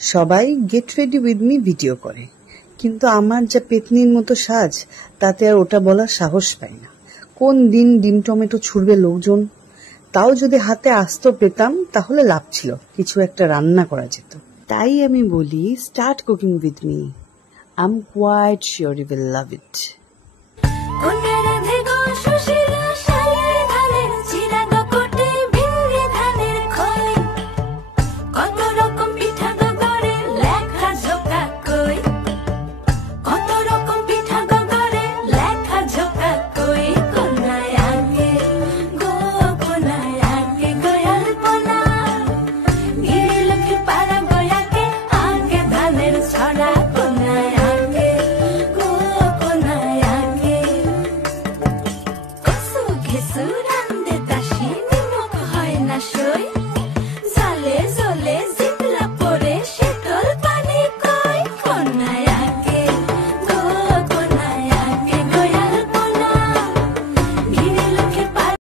সবাই get ready with me video করে, কিন্তু আমার যা পেতনির মতো সাজ, তাতে আর ওটা বলার সাহস পাই না। কোন দিন ডিম টমেটো ছুড়বে লোকজন। তাও যদি হাতে আস্ত পেতাম তাহলে লাভ ছিল, কিছু একটা রান্না করা যেত। তাই আমি বলি, start cooking with me. I am quite sure you will love it.